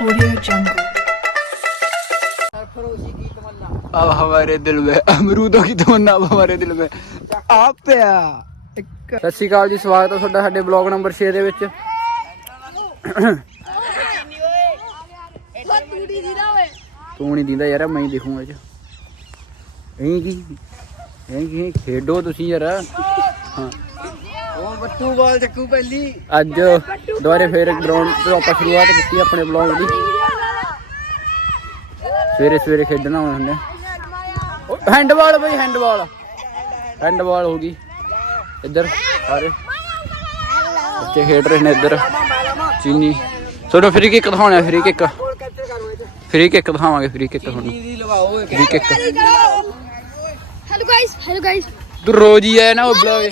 Audio Jungle. अब हमारे दिल में अमरूदों की तमन्ना अब हमारे दिल में ਆ ਪਿਆ ਸਤਿ ਸ਼੍ਰੀ ਅਕਾਲ ਜੀ ਸਵਾਗਤ ਹੈ ਤੁਹਾਡਾ ਸਾਡੇ ਬਲੌਗ ਨੰਬਰ 6 ਦੇ ਵਿੱਚ ਤੂੰ ਨਹੀਂ ਦਿੰਦਾ ਯਾਰ ਮੈਂ ਹੀ ਦਿਖੂੰਗਾ ਅੱਜ ਇਹ ਕੀ ਇਹ ਕੀ ਖੇਡੋ ਤੁਸੀਂ ਯਾਰ ਹਾਂ ਉਹ ਬੱਟੂ ਬਾਲ ਚੱਕੂ ਪਹਿਲੀ। ਅੱਜ ਦੁਬਾਰੇ ਫੇਰ ਗਰਾਊਂਡ ਤੋਂ ਆਪਾਂ ਸ਼ੁਰੂਆਤ ਕੀਤੀ ਆਪਣੇ ਬਲੌਗ ਦੀ। ਸਵੇਰੇ ਸਵੇਰੇ ਖੇਡਣਾ ਹੁੰਦਾ ਹੈਂਡਬਾਲ ਬਈ ਹੈਂਡਬਾਲ ਹੈਂਡਬਾਲ ਹੋ ਗਈ। ਇੱਧਰ ਸਾਰੇ। ਬੱਚੇ ਖੇਡ ਰਹੇ ਨੇ ਇੱਧਰ। ਚੀਨੀ। ਸੋਡਾ ਫਰੀ ਕਿੱਕ ਦਿਖਾਉਣਾ ਫਰੀ ਕਿੱਕ ਫਰੀ ਕਿੱਕ ਦਿਖਾਵਾਂਗੇ ਫਰੀ ਕਿੱਕ ਹੁਣ। Free kick hello guys hello guys ਤੂੰ ਰੋਜ਼ ਆਇਆ ਨਾ ਉਹ ਬਲੌਗ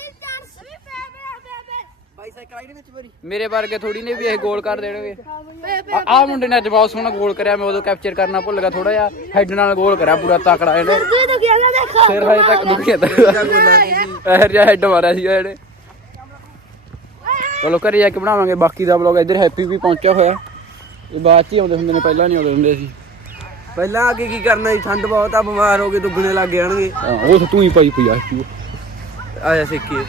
ਵਿੱਚ ਮੇਰੀ ਮੇਰੇ ਵਰਗੇ ਥੋੜੀ ਨੇ ਵੀ ਇਹ ਗੋਲ ਕਰ ਦੇਣਗੇ। ਆ ਮੁੰਡੇ ਨੇ ਅੱਜ ਬਹੁਤ ਸੋਹਣਾ ਗੋਲ ਕਰਿਆ ਮੈਂ ਉਦੋਂ ਕੈਪਚਰ ਕਰਨਾ ਭੁੱਲ ਗਿਆ ਥੋੜਾ ਜਿਹਾ ਹੈਡ ਨਾਲ ਗੋਲ ਕਰਿਆ ਪੂਰਾ ਤਕੜਾ ਇਹਨੇ। ਇਹ ਤਾਂ ਗਿਆ ਦੇਖੋ। ਸਿਰ ਹਜੇ ਤੱਕ ਦੁਖਿਆ ਤਾ ਇਹ ਜਿਹਾ ਹੈਡ ਮਾਰਿਆ ਸੀ ਇਹਨੇ। ਚਲੋ ਘਰੇ ਜਾ ਕੇ ਬਣਾਵਾਂਗੇ ਬਾਕੀ ਦਾ ਵਲੌਗ ਇੱਧਰ ਹੈਪੀ ਵੀ ਪਹੁੰਚਿਆ ਹੋਇਆ। ਇਹ ਬਾਅਦ ਚ ਹੀ ਆਉਂਦੇ ਹੁੰਦੇ ਨੇ ਪਹਿਲਾਂ ਨਹੀਂ ਆਉਂਦੇ ਹੁੰਦੇ ਸੀ। ਪਹਿਲਾਂ ਅੱਗੇ ਕੀ ਕਰਨਾ ਸੀ? ਠੰਡ ਬਹੁਤ ਆ ਬਿਮਾਰ ਹੋ ਕੇ ਦੁੱਗਣੇ ਲੱਗ ਜਾਣਗੇ। ਹਾਂ ਉਹ ਤਾਂ ਤੂੰ ਹੀ ਪਾਈ ਪਈ ਆ ਤੂੰ ਆਇਆ ਸਿੱਖੀਏ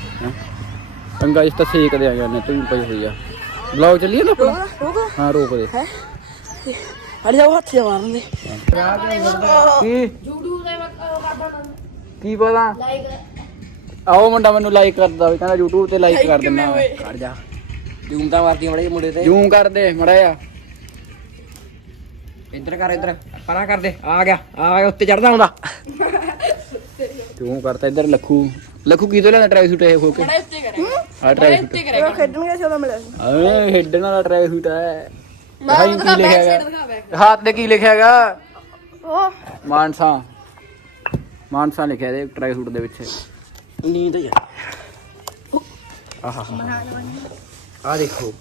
ਚੰਗਾ ਇਸ ਤਾਂ ਸੇਕ ਦੇ ਆ ਗਿਆ ਨੇ ਤੂੰ ਪਈ ਹੋਈ ਆ। ਵਲੌਗ ਚੱਲੀਏ ਨਾ ਆਪਣਾ? ਹਾਂ ਰੋਕ ਦੇ। ਹਟ ਜਾਓ ਹੱਥ ਜਾ ਮਾਰਨ ਦੇ। ਕੀ? ਕੀ ਪਤਾ? ਆਓ ਮੁੰਡਾ ਮੈਨੂੰ ਲਾਈਕ ਕਰਦਾ ਵੀ ਕਹਿੰਦਾ YouTube ਤੇ ਲਾਈਕ ਕਰ ਦਿੰਦਾ। ਹਟ ਜਾ। ਜੂਮ ਤਾਂ ਮਾਰਦੀ ਬੜੇ ਮੁੰਡੇ ਤੇ। ਜ਼ੂਮ ਕਰ ਦੇ ਮੜਾ ਆ ਇੱਧਰ ਕਰ ਇੱਧਰ। ਪਰਾਂ ਕਰ ਦੇ। ਆ ਗਿਆ ਆ ਗਿਆ ਉੱਤੇ ਚੜਦਾ ਹੁੰਦਾ। ਜ਼ੂਮ ਕਰਤਾ ਇੱਧਰ ਲਖੂ। ਲਖੂ ਕੀ ਤੋਂ ਲੈਂਦਾ ਟਰੈਕ ਸੂਟ ਇਹ ਖੋ ਕੇ? ਆ ਟਰੈਕ ਸੂਟ ਖੇਡਣਗੇ ਸੋਦਾ ਮਿਲਿਆ ਓਏ ਹਿੱਡਣ ਵਾਲਾ ਟਰੈਕ ਸੂਟ ਹੈ ਭਾਈ ਕੀ ਲਿਖਿਆ ਹੈਗਾ? ਹੱਥ ਤੇ ਕੀ ਲਿਖਿਆ ਹੈਗਾ? ਉਹ। ਮਾਨਸਾ। ਮਾਨਸਾ ਲਿਖਿਆ ਇਹਦੇ ਟਰੈਕ ਸੂਟ ਦੇ ਵਿੱਚ। ਨੀਂਦ ਜਾ ਆਹਾ। ਆ ਦੇਖੋ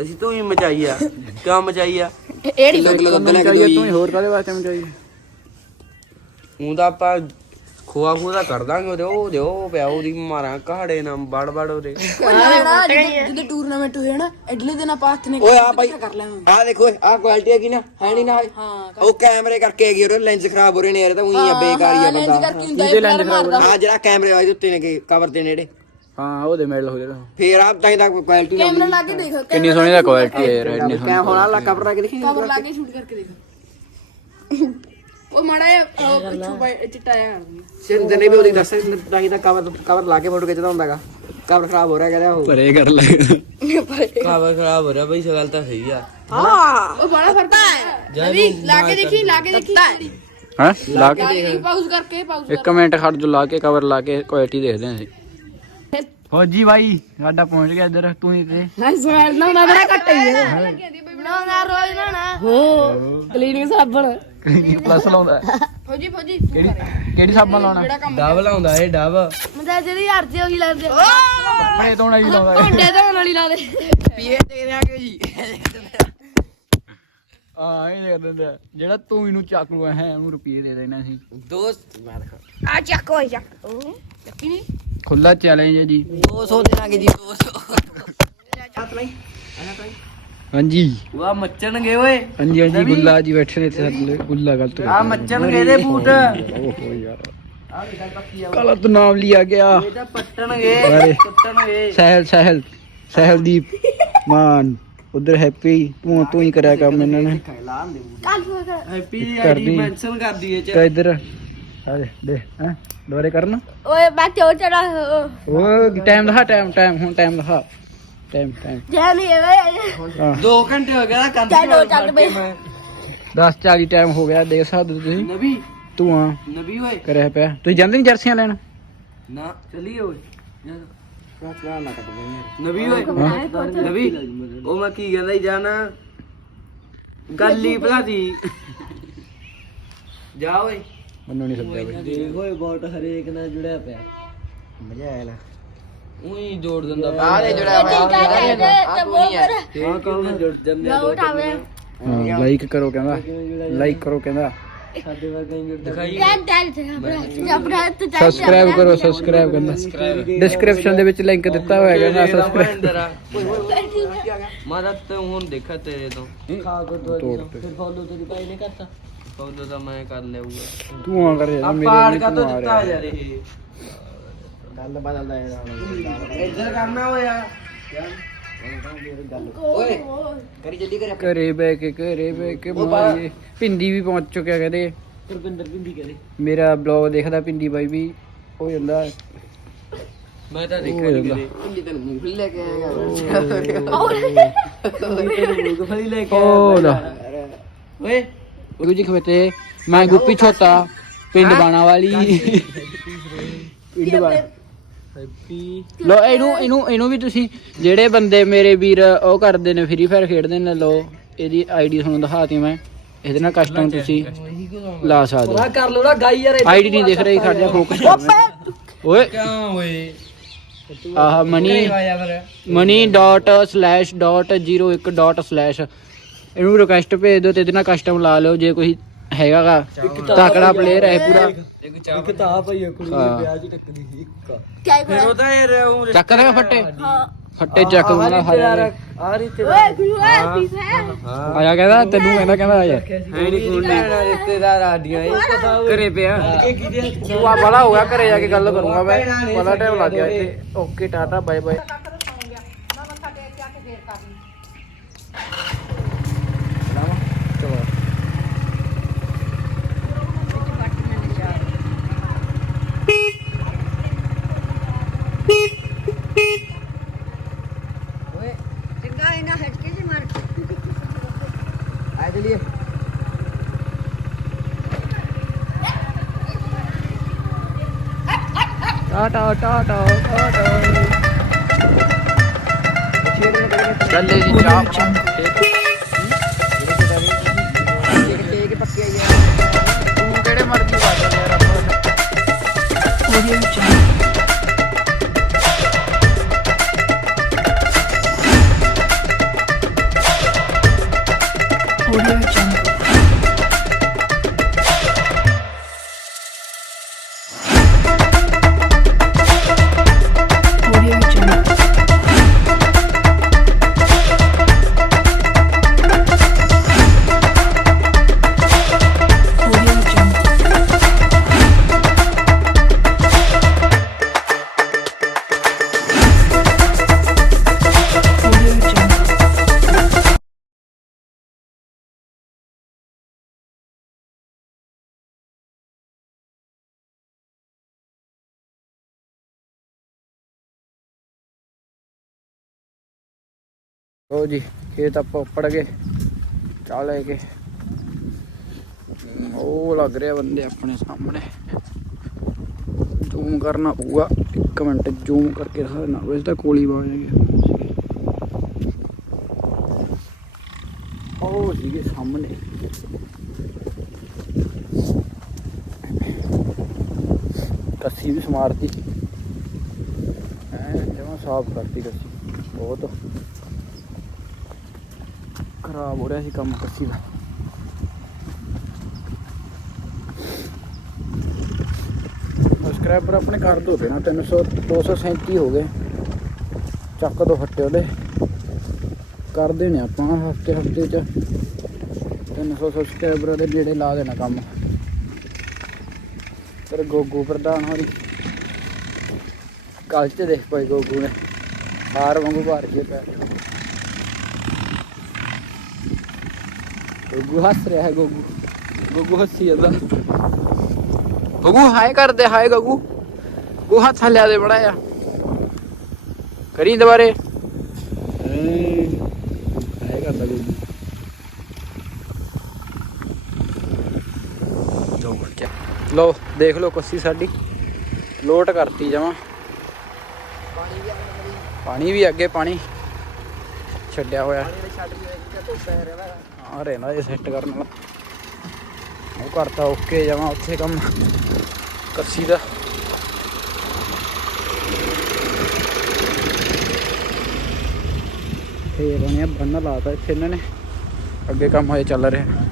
ਅਸੀਂ ਤੂੰ ਹੀ ਮਚਾਈ ਆ। ਕਿਉਂ ਮਚਾਈ ਆ? ਏੜੀ ਤੂੰ ਹੀ ਹੋਰ ਕਾਦੇ ਵਾਸਤੇ ਮਚਾਈ ਉਹ ਤਾਂ ਆਪਾਂ ਖੋਆ ਖੋਆ ਦਾ ਕਰ ਦਾਂਗੇ ਉਹਦੇ ਉਹ ਦੇ ਉਹ ਪਿਆ ਉਹਦੀ ਮਾਰਾਂ ਕਹਾੜੇ ਨਾ ਬੜ ਬੜ ਉਹਦੇ। ਜਦੋਂ ਟੂਰਨਾਮੈਂਟ ਹੋਇਆ ਨਾ ਅਗਲੇ ਦਿਨ ਆਪਾਂ ਹੱਥ ਨੇ ਓਏ ਆ ਭਾਈ ਆ ਦੇਖੋ ਆ ਕੁਆਲਿਟੀ ਹੈਗੀ ਨਾ ਹੈ ਨਹੀਂ ਨਾ ਉਹ ਕੈਮਰੇ ਕਰਕੇ ਹੈਗੀ ਉਹਦੇ ਲੈਂਸ ਖਰਾਬ ਹੋ ਰਹੇ ਨੇ ਯਾਰ ਤਾਂ ਉਹੀ ਆ ਬੇਕਾਰੀ ਆ ਬੰਦਾ। ਕਰਕੇ ਹੁੰਦਾ ਕਿਹਦੇ ਲੈਂਜ ਖਰਾਬ ਆ ਜਿਹੜਾ ਕੈਮਰੇ ਵਾਲੇ ਦੇ ਉੱਤੇ ਨੇ ਕਵਰ ਦੇ ਨੇੜੇ। ਹਾਂ ਉਹਦੇ ਮੈਡਲ ਹੋ ਜਾਣਾ। ਫੇਰ ਆ ਤਾਂ ਇਹਦਾ ਕੁਆਲਿਟੀ ਨਾ ਕੈਮਰਾ ਲਾ ਕੇ ਦੇਖ ਕਿੰਨੀ ਸੋਹਣੀ ਦਾ ਕੁਆਲਿਟੀ ਹੈ ਯਾਰ ਇੰਨੀ ਸੋਹਣੀ ਕੈਮ ਹੋਣਾ ਲਾ ਕਵਰ ਲਾ ਕੇ ਦੇਖੀ। ਕਵਰ ਲਾ ਕੇ ਸ਼ੂਟ ਕਰਕੇ ਦੇਖ। ਉਹ ਮਾੜਾ ਜਿਹਾ ਪਿੱਛੋਂ ਬਾਈ- ਚਿੱਟਾ ਜਿਹਾ ਕਰ ਦਿੰਦਾ ਸਿੰਦ ਨੇ ਵੀ ਉਹਦੀ ਦੱਸ ਤਾਂ ਇਹਦਾ ਕਵਰ ਕਵਰ ਲਾ ਕੇ ਫੋਟੋ ਖਿੱਚਦਾ ਹੁੰਦਾਗਾ ਕਵਰ ਖਰਾਬ ਹੋ ਰਿਹਾ ਕਹਿੰਦਾ ਉਹ। ਪਰੇ ਕਰ ਲੈ। ਕਵਰ ਖਰਾਬ ਹੋ ਰਿਹਾ ਬਈ ਇਹ ਗੱਲ ਤਾਂ ਸਹੀ ਆ। ਉਹ ਬੜਾ ਫ਼ਰਕ ਹੈ। ਨਵੀ ਲਾ ਕੇ ਦੇਖੀ ਲਾ ਕੇ ਦੇਖੀ। ਹਾਂ। ਲਾ ਕੇ ਪਾਉਜ਼ ਕਰਕੇ ਪਾਉਜ਼ ਇੱਕ ਮਿੰਟ ਖੜ ਜੋ ਲਾ ਕੇ ਕਵਰ ਲਾ ਕੇ ਕੁਆਲਿਟੀ ਦੇਖਦੇ ਹਾਂ ਅਸੀਂ। ਫੌਜੀ ਭਾਈ ਸਾਡਾ ਪਹੁੰਚ ਗਿਆ ਇੱਧਰ ਤੂੰ ਹੀ ਤੇ ਨਾ ਸਵਾਲ ਨਾ ਨਾ ਬੜਾ ਘੱਟ ਹੀ ਹੈ ਨਾ ਨਾ ਰੋਜ਼ ਨਾ ਨਾ। ਹੋ। ਕਲੀਨਿੰਗ ਸਾਬਣ। ਕਲੀਨਿਕ ਪਲੱਸ ਲਾਉਂਦਾ? ਫੌਜੀ ਫੌਜੀ ਕਿਹੜੀ ਕਿਹੜੀ ਸਾਬਣ ਲਾਉਣਾ? ਡਬ ਲਾਉਂਦਾ ਇਹ ਡਬ। ਮਤਲਬ ਜਿਹੜੀ ਹਰਦੀ ਉਹੀ ਲੱਗਦੇ ਆਪਣੇ ਤੋਂ ਨਹੀਂ ਲਾਉਂਦਾ। ਭਾਂਡੇ ਧੋਣ ਵਾਲੀ ਲਾ ਦੇ। ਪੀਏ ਦੇ ਦਿਆਂਗੇ ਜੀ। ਆ ਇਹ ਦੇਖ ਦਿੰਦਾ ਜਿਹੜਾ ਤੂੰ ਇਹਨੂੰ ਚੱਕ ਲੂ ਹੈ ਉਹਨੂੰ ਰੁਪਏ ਦੇ ਦੇਣਾ ਸੀ ਦੋਸਤ ਮੈਂ ਦਿਖਾ। ਆ ਚੱਕ ਹੋਈ ਚੱਕ। ਚੱਕੀ ਨਹੀਂ? ਖੁੱਲਾ ਚੈਲੰਜ ਹੈ ਜੀ। 200 ਦੇਣਾਗੇ ਜੀ 200 ਹਾਂਜੀ। ਵਾ ਮੱਚਣਗੇ ਓਏ। ਹਾਂਜੀ ਹਾਂਜੀ ਗੁੱਲਾ ਜੀ ਬੈਠੇ ਨੇ ਇੱਥੇ ਸਾਡੇ ਲਈ। ਗੁੱਲਾ ਗਲਤ ਆ ਮੱਚਣਗੇ ਇਹਦੇ ਬੂਟ। ਓਹੋ ਯਾਰ। ਗਲਤ ਨਾਮ ਲਿਆ ਗਿਆ। ਇਹ ਤਾਂ ਪੱਟਣਗੇ। ਅਰੇ। ਪੱਟਣਗੇ। ਸਹਿਲ ਸਹਿਲ ਸਹਿਲਦੀਪ ਮਾਨ ਉਧਰ ਹੈਪੀ ਤੂੰ ਤੂੰ ਹੀ ਕਰਿਆ ਕੰਮ ਇਹਨਾਂ ਨੇ। ਹੈਪੀ ਕਰਦੀ। ਆਈਡੀ ਮੈਂਸ਼ਨ ਕਰ ਦਈਏ ਚ। ਤੇ ਇੱਧਰ। ਆ ਦੇ ਦੇ ਹੈ ਦੁਬਾਰੇ ਕਰਨਾ। ਓਏ ਬਾਕੀ ਹੋ ਚੜਾ ਉਹ ਟਾਈਮ ਦਿਖਾ ਟਾਈਮ ਟਾਈਮ ਹੁਣ ਟਾਈਮ ਦਿਖਾ। ਟਾਈਮ ਟਾਈਮ ਜੈ ਨਹੀਂ ਵੇ ਹਾਂ। 2 ਘੰਟੇ ਹੋ ਗਿਆ ਕੰਧ ਚੱਲ ਚੱਲ ਬਈ। 10 40 ਟਾਈਮ ਹੋ ਗਿਆ ਦੇਖ ਸਕਦੇ ਹੋ ਤੁਸੀਂ। ਨਬੀ ਤੂੰ ਆ। ਨਬੀ ਓਏ। ਕਰਿਆ ਪਿਆ। ਤੁਸੀਂ ਜਾਂਦੇ ਨਹੀਂ ਜਰਸੀਆਂ ਲੈਣ? ਨਾ ਚੱਲੀਏ ਓਏ। ਨਬੀ ਓਏ। ਨਬੀ ਉਹ ਮੈਂ ਕੀ ਕਹਿੰਦਾ ਜਾਨ ਗੱਲ ਹੀ ਭਲਾ ਦੀ ਜਾ ਓਏ। ਮੈਨੂੰ ਨਹੀਂ ਸੱਦਿਆ ਬਈ। ਦੇਖੋ ਬਹੁਤ ਹਰੇਕ ਨਾਲ ਜੁੜਿਆ ਪਿਆ। ਮਜ਼ਾ ਆਇਆ ਉਹੀ ਜੋੜ ਦਿੰਦਾ ਆ ਦੇ ਜੁੜਿਆ ਤੇ ਬੋਲ ਕਰ ਹਾਂ। ਕੌਣ ਜੁੜ ਜਾਂਦੇ ਉਠਾਵੇ। ਹਾਂ ਲਾਈਕ ਕਰੋ ਕਹਿੰਦਾ। ਲਾਈਕ ਕਰੋ ਕਹਿੰਦਾ। ਸਾਡੇ ਵਰਗਾ ਹੀ ਦਿਖਾਈ। ਤੇ ਤੇ ਸਬਸਕ੍ਰਾਈਬ ਕਰੋ ਸਬਸਕ੍ਰਾਈਬ ਕਹਿੰਦਾ ਡਿਸਕ੍ਰਿਪਸ਼ਨ ਦੇ ਵਿੱਚ ਲਿੰਕ ਦਿੱਤਾ ਹੋਇਆ ਹੈਗਾ ਨਾ ਸਬਸਕ੍ਰਾਈਬ ਆ। ਮਾਰਾ ਤੇ ਹੁਣ ਦੇਖਾ ਤੇਰੇ ਤੋਂ। ਖਾ ਕੋ ਤੋੜ ਤੇ। ਫਿਰ ਫੋਲੋ ਤੇਰੀ ਭਾਈ ਨੇ ਕਰਤਾ। ਕਦੋਂ ਤਾਂ ਮੈਂ ਕਰ ਲਿਆਊਗਾ। ਤੂੰ ਆ ਕਰ ਯਾਰ ਆ ਮੇਰੇ ਪਾੜ ਕਾ ਤੂੰ ਤੋਂ ਆ ਦਿੱਤਾ ਰਿਹਾ ਯਾਰ ਇਹ। ਗੱਲ ਬਦਲਦਾ ਹੈ ਇੱਧਰ ਕਰਨਾ ਹੋਇਆ ਓਏ ਕਰੀ ਜਲਦੀ ਕਰ ਘਰੇ ਬੈ ਕੇ ਘਰੇ ਬੈ ਕੇ ਮਾਰੀਏ ਪਿੰਡੀ ਵੀ ਪਹੁੰਚ ਚੁੱਕਿਆ ਕਹਿੰਦੇ। ਮੇਰਾ ਬਲੌਗ ਦੇਖਦਾ ਪਿੰਡੀ ਬਾਈ ਵੀ ਹੋ ਜਾਂਦਾ। ਮੈਂ ਤਾਂ ਦੇਖਿਆ ਨਹੀਂ। ਕਦੇ। ਪਿੰਡੀ ਤੈਨੂੰ ਮੂੰਗਫਲੀ ਲੈ ਕੇ ਆਏਗਾ ਮੂੰਗਫਲੀ ਲੈ ਕੇ ਉਹ ਦਾ ਓਏ। ਗੁਰੂ ਜੀ ਖਵਤੇ ਮੈਂ ਗੁੱਪੀ ਛੋਟਾ ਪਿੰਡ ਬਾਣਾ ਵਾਲੀ। ਪਿੰਡ ਬਾਣਾ ਹੈਪੀ। ਲੋ ਇਹਨੂੰ ਇਹਨੂੰ ਇਹਨੂੰ ਵੀ ਤੁਸੀਂ ਜਿਹੜੇ ਬੰਦੇ ਮੇਰੇ ਵੀਰ ਉਹ ਕਰਦੇ ਨੇ ਫ੍ਰੀ ਫਾਇਰ ਖੇਡਦੇ ਨੇ ਲੋ ਇਹਦੀ ਆਈਡੀ ਤੁਹਾਨੂੰ ਦਿਖਾਤੀ ਮੈਂ। ਇਹਦੇ ਨਾਲ ਕਸਟਮ ਤੁਸੀਂ ਲਾ ਸਕਦੇ ਆ ਕਰ ਲੋ ਨਾ ਗਾਈ ਯਾਰ ਆਈਡੀ ਨਹੀਂ ਦਿਖ ਰਹੀ ਖੜ ਜਾ ਫੋਕਸ ਓਏ। ਕਿਉਂ ਓਏ? ਆਹ money money dot slash dot 01 dot slash ਇਹਨੂੰ ਰਿਕੁਐਸਟ ਭੇਜ ਦਿਓ ਤੇ ਇਹਦੇ ਨਾਲ ਕਸਟਮ ਲਾ ਲਿਓ ਜੇ ਕੋਈ ਹੈਗਾਗਾ ਤਕੜਾ ਪਲੇਅਰ ਹੈ ਪੂਰਾ। ਇੱਕ ਚਾਹ ਇੱਕ ਤਾਂ ਆ ਭਾਈ ਕੁੜੀ। ਦੇ ਵਿਆਹ 'ਚ ਟੱਕਦੀ ਸੀ ਇੱਕ ਕਿਆ ਫਿਰ ਕਰ ਉਹਦਾ ਯਾਰ ਉਹ ਚੱਕ ਫੱਟੇ। ਹਾਂ। ਫੱਟੇ ਚੱਕ ਦੂੰਗਾ ਯਾਰ ਹਾਰੇ ਆ ਰਹੀ ਤੇ ਓਏ ਗੁਰੂ ਓਏ ਪੀਸ ਹੈ। ਆਇਆ ਕਹਿੰਦਾ ਤੈਨੂੰ ਕਹਿੰਦਾ ਕਹਿੰਦਾ ਆ ਯਾਰ ਹੈ ਨਹੀਂ ਕੁੰਡੀ ਰਿਸ਼ਤੇਦਾਰ ਆਡੀਆਂ ਇਹ। ਘਰੇ ਪਿਆ। ਤੂੰ ਆ ਬੜਾ ਹੋ ਗਿਆ ਘਰੇ ਜਾ ਕੇ ਗੱਲ ਕਰੂੰਗਾ ਮੈਂ। ਬੜਾ ਟਾਈਮ ਲੱਗ ਗਿਆ ਇੱਥੇ। ਓਕੇ ਟਾਟਾ ਬਾਏ ਬਾਏ ਚਲੋ ਚੰਗਾ ਇਹਨਾਂ ਹਟਕੇ ਜੇ ਮਾਰ ਆ ਚਲਿਏ ਟਾਟਾ ਟਾਟਾ ਟਾਟਾ ਚੱਲੇ ਜੀ ਚਾਹ। ਲੋ ਜੀ, ਖੇਤ ਆਪਾਂ ਉੱਪੜ ਗਏ, ਚਾਹ ਲੈ ਕੇ। ਉਹ ਲੱਗ ਰਿਹਾ ਬੰਦੇ ਆਪਣੇ ਸਾਹਮਣੇ। ਜ਼ੂਮ ਕਰਨਾ ਪਊਗਾ, ਇੱਕ ਮਿੰਟ ਜ਼ੂਮ ਕਰਕੇ ਦਿਖਾਣਾ ਵੈਸੇ ਤਾਂ ਕੋਲੀ ਬਾਜ ਗਿਆ ਉਹ ਸੀਗੇ ਸਾਹਮਣੇ। ਕੱਸੀ ਵੀ ਸਮਾਰਤੀ। ਐ ਜਮਾ ਸਾਫ਼ ਕਰਤੀ ਕੱਸੀ। ਬਹੁਤ। ਖਰਾਬ ਹੋ ਰਿਹਾ ਸੀ ਕੰਮ ਕੱਸੀ ਦਾ। ਸਬਸਕ੍ਰਾਈਬਰ ਆਪਣੇ ਕਰ ਦੋ ਨਾ 300 237 ਹੋ ਗਏ। ਚੱਕ ਦੋ ਫੱਟੇ ਉਹਦੇ। ਕਰਦੇ ਨੇ ਆਪਾਂ ਹਫ਼ਤੇ ਹਫ਼ਤੇ ਚ। 300 ਸਬਸਕ੍ਰਾਈਬਰ ਦੇ ਨੇੜੇ ਲਾ ਦੇਣਾ ਕੰਮ। ਪਰ ਗੋਗੂ ਪ੍ਰਧਾਨ ਹੋਰੀ। ਕੱਲ ਚ ਦੇਖ ਪਾਈ ਗੋਗੂ ਨੇ। ਹਾਰ ਵਾਂਗੂ ਭਾਰ ਕੇ ਪੈ ਗੋਗੂ ਹੱਸ ਰਿਹਾ ਹੈ ਗੋਗੂ। ਗੋਗੂ ਹੱਸੀ ਜਾਂਦਾ। ਗੋਗੂ ਹਾਏ ਕਰਦੇ ਹਾਏ ਗੋਗੂ। ਗੋ ਹੱਥ ਹਲਿਆ ਦੇ ਬੜਾ ਆ ਕਰੀ ਦੁਬਾਰੇ। ਹਾਏ ਕਰਦਾ ਗੋਗੂ। ਦੋ ਲੋ ਦੇਖ ਲੋ ਕੱਸੀ ਸਾਡੀ। ਲੋਟ ਕਰਤੀ ਜਮਾ। ਪਾਣੀ ਵੀ ਅੱਗੇ ਪਾਣੀ। ਛੱਡਿਆ ਹੋਇਆ। ਹਾਂ ਰਹਿਣਾ ਇਹ ਸੈੱਟ ਕਰਨ ਵਾਲਾ। ਉਹ ਕਰਤਾ ਓਕੇ ਜਾਵਾਂ ਉੱਥੇ ਕੰਮ। ਕੱਸੀ ਦਾ। ਤੇ ਬਣਿਆ ਬੰਨ ਲਾਤਾ ਇੱਥੇ ਇਹਨਾਂ ਨੇ। ਅੱਗੇ ਕੰਮ ਹਜੇ ਚੱਲ ਰਿਹਾ।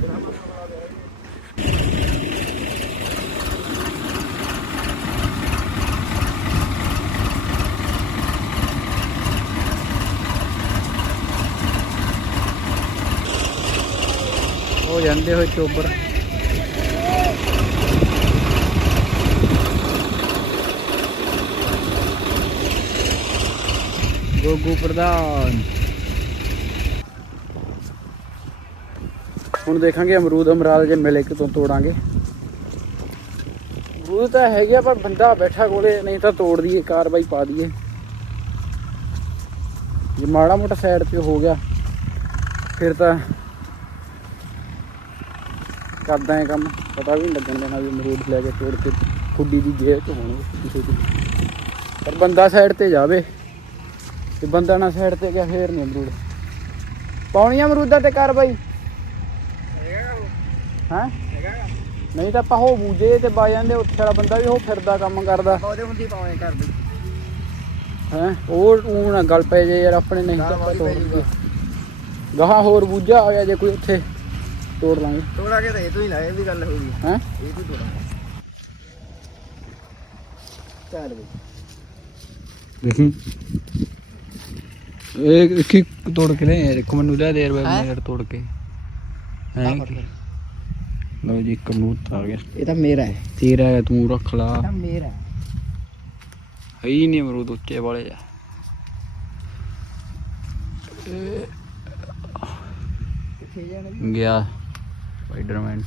ਹੋ ਜਾਂਦੇ ਹੋਏ ਚੋਬਰ। ਗੋਗੂ ਪ੍ਰਧਾਨ। ਹੁਣ ਦੇਖਾਂਗੇ ਅਮਰੂਦ ਅਮਰਾਲ ਜੇ ਮਿਲੇ ਕਿਤੋਂ ਤੋੜਾਂਗੇ। ਅਮਰੂਦ ਤਾਂ ਹੈਗੇ ਆ, ਪਰ ਬੰਦਾ ਬੈਠਾ ਕੋਲੇ ਨਹੀਂ ਤਾਂ ਤੋੜ ਦਈਏ ਕਾਰਵਾਈ ਪਾ ਦਈਏ। ਜੇ ਮਾੜਾ ਮੋਟਾ ਸਾਈਡ ਤੇ ਹੋ ਗਿਆ ਫਿਰ ਤਾਂ ਕਰਦਾ ਹੈ ਕੰਮ ਪਤਾ ਵੀ ਨਹੀਂ ਲੱਗਣ ਦੇਣਾ ਵੀ ਅਮਰੂਦ ਲੈ ਕੇ ਤੋੜ ਕੇ ਖੁੱਡੀ ਦੀ ਜੇਬ ਚ ਹੋਣਗੇ ਕਿਸੇ ਦੀ। ਪਰ ਬੰਦਾ ਸਾਈਡ ਤੇ ਜਾਵੇ ਤੇ ਬੰਦਾ ਨਾ ਸਾਈਡ ਤੇ ਗਿਆ ਫੇਰ ਨਹੀਂ ਅਮਰੂਦ। ਪਾਉਣੀ ਅਮਰੂਦਾਂ ਤੇ ਕਾਰਵਾਈ ਹਾਂ? ਨਹੀਂ ਤਾਂ ਆਪਾਂ ਹੋ ਬੂਜੇ ਤੇ ਬਾ ਜਾਂਦੇ ਉੱਥੇ ਵਾਲਾ ਬੰਦਾ ਵੀ ਉਹ ਫਿਰਦਾ ਕੰਮ ਕਰਦਾ। ਉਹਦੇ ਹੁੰਦੀ ਪਾਵੇਂ ਕਰ ਦੇ। ਹੈ? ਉਹ ਊਂ ਨਾ ਗੱਲ ਪੈ ਜੇ ਯਾਰ ਆਪਣੇ ਨਹੀਂ ਤਾਂ ਤੋੜ ਗਾਹਾਂ ਹੋਰ ਬੂਜਾ ਆ ਗਿਆ ਜੇ ਕੋਈ ਉੱਥੇ। ਤੋੜ ਲਾਂਗੇ। ਤੋੜਾ ਕੇ ਤੇ ਤੂੰ ਹੀ ਲਾਏ ਵੀ ਗੱਲ ਹੋ ਗਈ। ਹੈ? ਇਹ ਤੂੰ ਤੋੜਾ ਚੱਲ ਬਈ। ਦੇਖੀ ਇਹ ਕੀ ਤੋੜ ਕੇ ਲੈ ਇੱਕ ਮੈਨੂੰ ਲੈ ਦੇ ਯਾਰ ਮੈਂ ਯਾਰ ਤੋੜ ਕੇ। ਹੈ? ਲਓ ਜੀ ਇੱਕ ਅਮਰੂਦ ਆ ਗਿਆ। ਇਹ ਤਾਂ ਮੇਰਾ ਹੈ। ਤੇਰਾ ਹੈ ਤੂੰ ਰੱਖ ਲਾ। ਇਹ ਤਾਂ ਮੇਰਾ ਹੈ। ਹੈ ਨਹੀਂ ਅਮਰੂਦ ਉੱਚੇ ਵਾਲੇ ਆ। ਗਿਆ। ਸਪਾਈਡਰਮੈਨ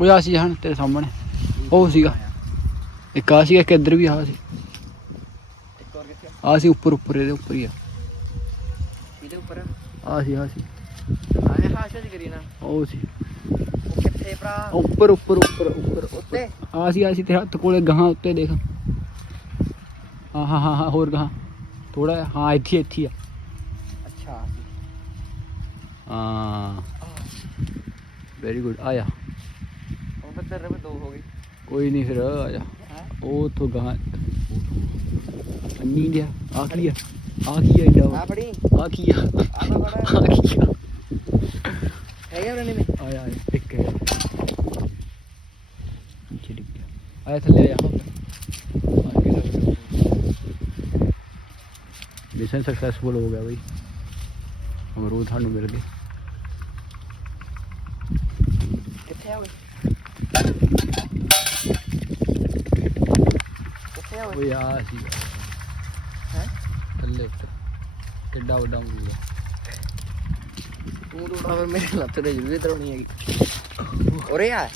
ਉਹ ਆ ਸੀ ਹਣ ਤੇਰੇ ਸਾਹਮਣੇ। ਉਹ ਸੀਗਾ। ਇੱਕ ਆ ਸੀਗਾ ਇੱਕ ਇੱਧਰ ਵੀ ਆ ਸੀ। ਇੱਕ ਹੋਰ ਕਿੱਥੇ ਆ ਸੀ ਉੱਪਰ ਉੱਪਰ ਇਹਦੇ ਉੱਪਰ ਹੀ ਆ। ਇਹਦੇ ਉੱਪਰ? ਆ ਸੀ ਆ ਸੀ। ਆਏ ਹਾਸ਼ਾ ਜੀ ਕਰੀ ਨਾ ਉਹ ਸੀ। ਉਹ ਕਿੱਥੇ ਭਰਾ? ਉੱਪਰ ਉੱਪਰ ਉੱਪਰ ਉੱਪਰ ਉੱਤੇ? ਆ ਸੀ ਆ ਸੀ ਤੇਰੇ ਹੱਥ ਕੋਲੇ ਗਾਹਾਂ ਉੱਤੇ ਦੇਖ। ਹਾਂ ਹਾਂ ਹਾਂ ਹਾਂ ਹੋਰ ਗਾਹਾਂ। ਥੋੜਾ ਹਾਂ ਇੱਥੇ ਇੱਥੇ ਆ। ਹਾਂ। ਵੈਰੀ ਗੁੱਡ ਆਇਆ ਉਹ ਫਿਰ ਤੇਰੇ ਵਿੱਚ ਦੋ ਹੋ ਗਈ ਕੋਈ ਨਹੀਂ ਫਿਰ ਆ ਜਾ। ਉਹ ਤੋਂ ਗਾਹਾਂ ਅੰਨੀ ਦਿਆ ਆ ਕੀ ਆ? ਆ ਕੀ ਆ ਆ ਏਡਾ ਫੜੀ। ਆ ਕੀ ਆ? ਆ ਨਾ ਬੜਾ ਆ ਕੀ ਆ? ਹੈਗਾ ਉਹਨੇ ਮੇ ਆਇਆ ਆਇਆ ਇੱਕ ਹੈ। ਨੀਚੇ ਡਿੱਗ ਗਿਆ। ਆਇਆ ਥੱਲੇ ਆ ਮਿਸ਼ਨ ਸਕਸੈਸਫੁਲ ਹੋ ਗਿਆ ਬਈ। ਅਮਰੂਦ ਸਾਨੂੰ ਮਿਲ ਗਏ ਕਿੱਥੇ ਆ ਓਏ ਕਿੱਥੇ ਆ ਓਏ ਆ ਸੀ ਹੈ? ਥੱਲੇ ਉੱਤੇ। ਕਿੱਡਾ ਵੱਡਾ ਆ। ਤੂੰ ਤੋੜਨਾ ਫਿਰ ਮੇਰੇ ਲੱਤ ਤੇ ਜ਼ਰੂਰ ਤਰਾਉਣੀ ਹੈਗੀ। ਉਰੇ ਆ।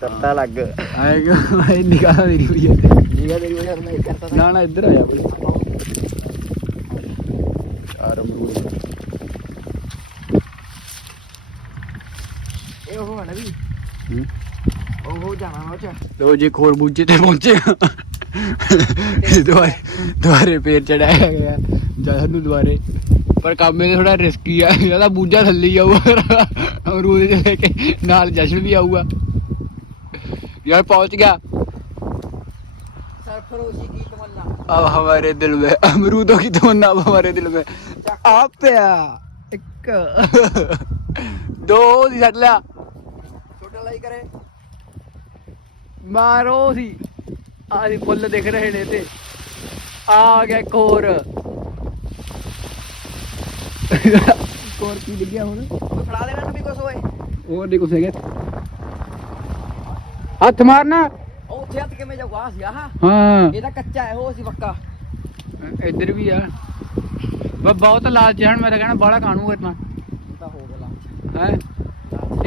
ਕਰਤਾ ਲੱਗ। ਆਏਗਾ ਇਹ ਨਿਗਾਹ ਮੇਰੀ ਹੋਈ ਹੈ ਨੀਗਾ ਤੇਰੀ ਵਜ੍ਹਾ ਨਾਲ ਮੈਂ ਕਰਤਾ ਨਾ ਨਾ ਇੱਧਰ ਆਇਆ ਬਈ। ਚਾਰ ਅਮਰੂਦ ਇਹ ਉਹ ਹੈ ਨਾ ਵੀ ਹੂੰ ਉਹ ਜਾਣਾ ਉਹ ਚ ਲੋ ਜੀ ਖੋਰ ਬੂਝੇ ਤੇ ਪਹੁੰਚੇ ਦੁਬਾਰੇ ਦੁਬਾਰੇ ਪੇਰ ਚੜਾਇਆ ਗਿਆ ਜਦ ਨੂੰ ਦੁਬਾਰੇ ਪਰ ਕੰਮ ਇਹ ਥੋੜਾ ਰਿਸਕੀ ਆ ਇਹਦਾ ਬੂਝਾ ਥੱਲੇ ਹੀ ਆਊਗਾ ਅਮਰੂਦ ਦੇ ਲੈ ਕੇ ਨਾਲ ਜਸ਼ਨ ਵੀ ਆਊਗਾ यार पहुंच गया ਸਰਫਰੋਸ਼ੀ ਕੀ ਤਮੰਨਾ अब हमारे दिल में अमरूदों की तमन्ना अब हमारे दिल में आप पिया एक दो दी छट लिया ਛੋਟਾ ਲਾਈ ਕਰੇ ਮਾਰੋ ਸੀ ਆ ਸੀ ਫੁੱਲ ਦਿਖ ਰਹੇ ਨੇ ਤੇ ਆ ਗਿਆ ਇੱਕ ਹੋਰ। ਹੋਰ ਕੀ ਲੱਗਿਆ ਹੁਣ? ਫੜਾ ਦੇਣਾ ਵੀ ਕੁਛ ਓਏ। ਹੋਰ ਨਹੀਂ ਕੁਛ ਹੈਗਾ। ਹੱਥ ਮਾਰਨਾ। ਉਹ ਉੱਥੇ ਹੱਥ ਕਿਵੇਂ ਜਾਊਗਾ? ਆਹ ਸੀ ਆਹ। ਹਾਂ। ਇਹ ਤਾਂ ਕੱਚਾ ਹੈ ਉਹ ਸੀ ਪੱਕਾ। ਇੱਧਰ ਵੀ ਆ। ਬਾ ਬਹੁਤ ਲਾਲਚ ਹਨ ਮੈਂ ਤਾਂ ਕਹਿਣਾ ਬਾਹਲਾ ਕਾਣੂ ਕਰਨਾ ਇਹ ਤਾਂ ਹੋ ਗਿਆ ਲਾ ਹੈ?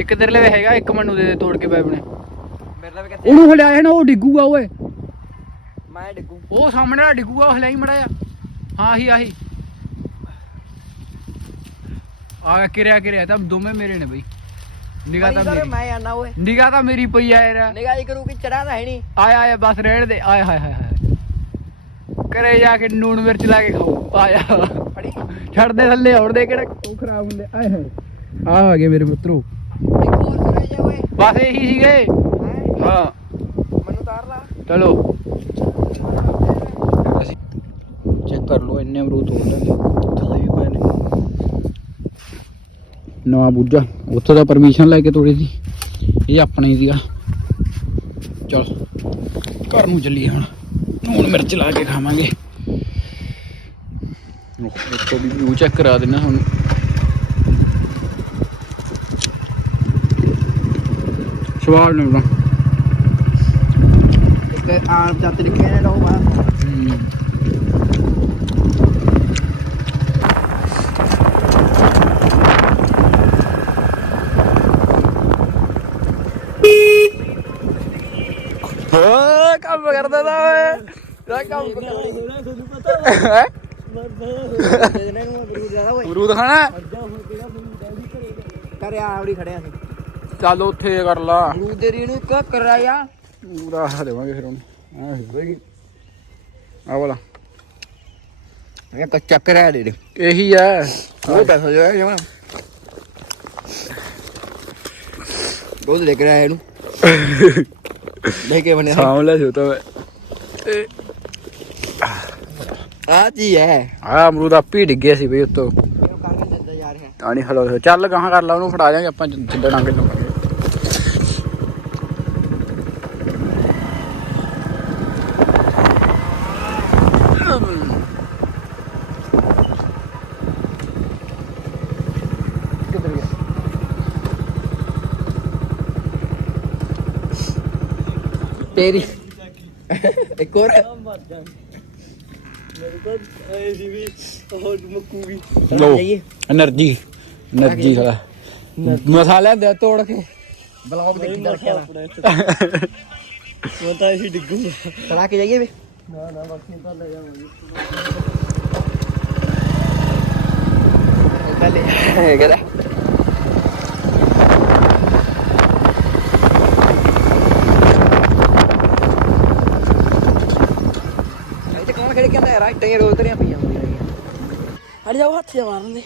ਇੱਕ ਤੇਰੇ ਲਈ ਹੈਗਾ ਇੱਕ ਮੈਨੂੰ ਦੇ ਦੇ ਤੋੜ ਕੇ ਕਿੱਥੇ ਉਹਨੂੰ ਹਲਿਆਇਆ ਨਾ ਉਹ ਡਿੱਗੂਗਾ ਓਏ। ਮੈਂ ਡਿੱਗੂ। ਉਹ ਸਾਹਮਣੇ ਵਾਲਾ ਡਿੱਗੂਗਾ ਉਹ ਹਲਿਆਈ ਮੜਾ ਆ ਹਾਂ ਆਹੀ ਆਹੀ। ਆ ਕਿਰਿਆ ਕਿਰਿਆ ਤਾਂ ਦੋਵੇਂ ਮੇਰੇ ਨੇ ਬਈ। ਨਿਗਾਹ ਤਾਂ ਮੇਰੀ। ਮੈਂ ਆਣਾ ਓਏ। ਨਿਗਾਹ ਤਾਂ ਮੇਰੀ ਪਈ ਆ ਯਾਰ। ਨਿਗਾਹ ਜੀ ਕਰੂ ਕਿ ਚੜਾ ਤਾਂ ਹੈ ਨਹੀਂ। ਆਇਆ ਆਇਆ ਬਸ ਰਹਿਣ ਦੇ। ਆਏ ਹਾਏ ਹਾਏ ਹਾਏ। ਘਰੇ ਜਾ ਕੇ ਨੂਣ ਮਿਰਚ ਲਾ ਕੇ ਖਾਓ। ਆ ਜਾ ਛੱਡ ਦੇ ਥੱਲੇ ਹੋਰ ਦੇ ਕਿਹੜਾ। ਉਹ ਖਰਾਬ ਹੁੰਦੇ। ਆਏ ਹਾਏ। ਆ ਆ ਗਏ ਮੇਰੇ ਪੁੱਤਰੋ। ਇੱਕ ਹੋਰ ਸੁਣਿਆ ਜਾ ਓਏ। ਬਸ ਇਹੀ ਸੀਗੇ। ਹਾਂ। ਮੈਨੂੰ ਤਾਰ ਲਾ। ਚਲੋ। ਅਸੀਂ ਚੈੱਕ ਕਰ ਲਓ ਇੰਨੇ ਅਮਰੂਦ ਤੋੜ ਲੈਣੇ ਥੱਲੇ ਵੀ ਪਏ ਨੇ। ਨਵਾਂ ਬੂਝਾ। ਉੱਥੋਂ ਦਾ ਪਰਮਿਸ਼ਨ ਲੈ ਕੇ ਤੋੜੇ ਸੀ ਇਹ ਆਪਣੇ ਹੀ ਸੀਗਾ ਚਲ ਘਰ ਨੂੰ ਚੱਲੀਏ ਹੁਣ। ਨੂਣ ਮਿਰਚ ਲਾ ਕੇ ਖਾਵਾਂਗੇ। ਉੱਤੋਂ ਵੀ ਵਿਊ ਚੈੱਕ ਕਰਾ ਦੇਣਾ ਹੁਣ। ਸਵਾਲ ਨੇ ਬਣਾ ਆਮ ਚੱਤ ਲਿਖਿਆ ਨੇ ਲਓ ਬਾ ਓਏ ਕੰਮ ਕਰਦਾ ਤਾ ਓਏ। ਦਾ ਕੰਮ ਹੈ ਜਿਹਨੇ ਨੂੰ ਅਮਰੂਦ ਜ਼ਿਆਦਾ ਓਏ ਅਮਰੂਦ ਖਾਣਾ ਘਰੇ ਆ ਆਵੜੀ ਖੜਿਆ ਸੀ ਚੱਲ ਉੱਥੇ ਕਰ ਲਾ। ਦੇ ਰੀਣੂ ਇੱਕ ਕਰਾਇਆ। ਪੂਰਾ ਫਿਰ ਉਹਨੂੰ ਆ ਵਾਲਾ ਇਹ ਕੱਚਾ ਕਰਾਇਆ ਦੇ ਦੇ ਇਹੀ ਆ ਉਹ ਪੈਸਾ ਜੋ ਹੈ ਜਮਾ ਬਹੁਤ ਲੈ ਕੇ ਆਇਆ ਇਹਨੂੰ ਲੈ ਕੇ ਬਣਿਆ ਸਾਂਭ ਲੈ ਜੋ ਤਾਂ ਤੇ ਆ ਜੀ ਹੈ ਆ ਅਮਰੂਦ ਆਪੇ ਹੀ ਡਿੱਗਿਆ ਸੀ ਬਈ ਉੱਤੋਂ ਆਣੀ ਹਲੋ ਚੱਲ ਗਾਹਾਂ ਕਰ ਲਾ ਉਹਨੂੰ ਫੜਾ ਜਾਾਂਗੇ ਆਪਾਂ ਜਿੱਦਾਂ ਡਾਂਗੇ ਨੂੰ ਕਿੱਧਰ ਗਿਆ ਤੇਰੀ ਇੱਕ ਹੋਰ। ਮੇਰੇ ਕੋਲ ਇਹ ਸੀ ਵੀ ਉਹ ਮੱਕੂ ਵੀ ਲੋ એનર્ਜੀ એનર્ਜੀ ਵਾਲਾ ਮਸਾਲਿਆਂ ਦੇ ਤੋੜ ਕੇ। ਬਲੌਗ ਦੇ ਕਿੰਨਾ ਰੱਖਿਆ ਮੈਂ ਤਾਂ ਇਹ ਡਿੱਗੂਗਾ। ਚਲਾ ਕੇ ਜਾਈਏ ਵੇ। ਨਾ ਨਾ ਬਾਕੀ ਤਾਂ ਲੈ ਜਾਵਾਂਗੇ ਕੱਲੇ ਹੈਗਾ ਇੱਟਾਂ ਹੀ ਰੋਜ਼ ਤਰੀਆਂ ਪਈਆਂ ਹੁੰਦੀਆਂ ਹਟ ਜਾਓ ਹੱਥ ਜਾ ਮਾਰਨ ਦੇ।